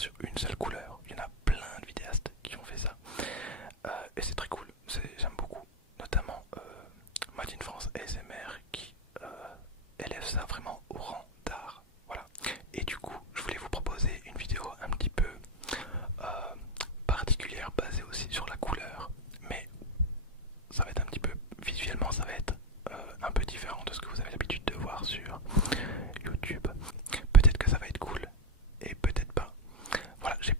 sur une seule couleur. Il y en a plein de vidéastes qui ont fait ça. Et c'est très cool, j'aime beaucoup. Notamment Made in France ASMR qui élève ça vraiment au rang d'art. Voilà. Et du coup, je voulais vous proposer une vidéo un petit peu particulière, basée aussi sur la couleur. Mais ça va être un petit peu, visuellement, ça va être un peu différent de ce que vous avez l'habitude de voir sur YouTube. Peut-être que ça va être cool et peut-être pas. Voilà, j'ai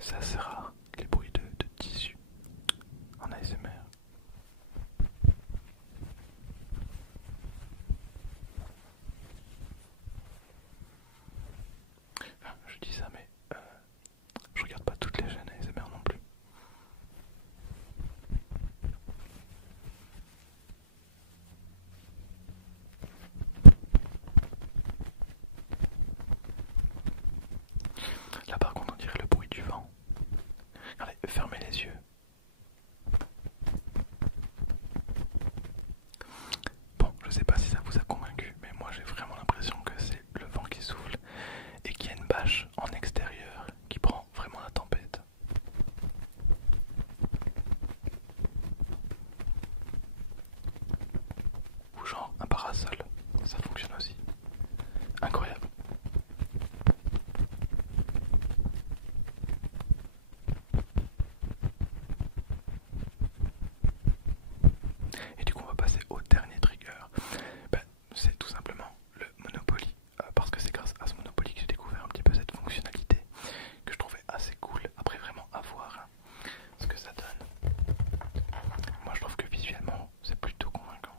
C'est assez rare, les bruits de tissu en ASMR. Enfin, je dis ça, mais je regarde pas toutes les chaînes ASMR non plus. Là par contre on dirait le bruit du vent. Allez, fermez les yeux. Bon, je sais pas si ça vous a convaincu, mais moi j'ai vraiment l'impression que c'est le vent qui souffle et qu'il y a une bâche en extérieur qui prend vraiment la tempête. Ou genre un parasol, ça fonctionne aussi. Incroyable. Et du coup on va passer au dernier trigger. Ben, c'est tout simplement le Monopoly. Parce que c'est grâce à ce Monopoly que j'ai découvert un petit peu cette fonctionnalité que je trouvais assez cool. Après vraiment à voir ce que ça donne. Moi je trouve que visuellement c'est plutôt convaincant.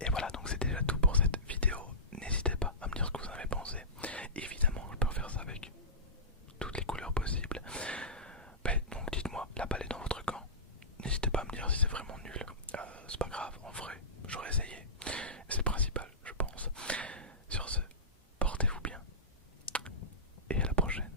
Et voilà, donc c'est déjà tout pour cette vidéo. N'hésitez pas à me dire ce que vous en avez pensé. Évidemment, je peux faire ça avec toutes les couleurs possibles. Ben, donc dites-moi, la balle est dans votre camp. N'hésitez pas à me dire si c'est vraiment nul. C'est pas grave, en vrai, j'aurais essayé. C'est le principal, je pense. Sur ce, portez-vous bien. Et à la prochaine.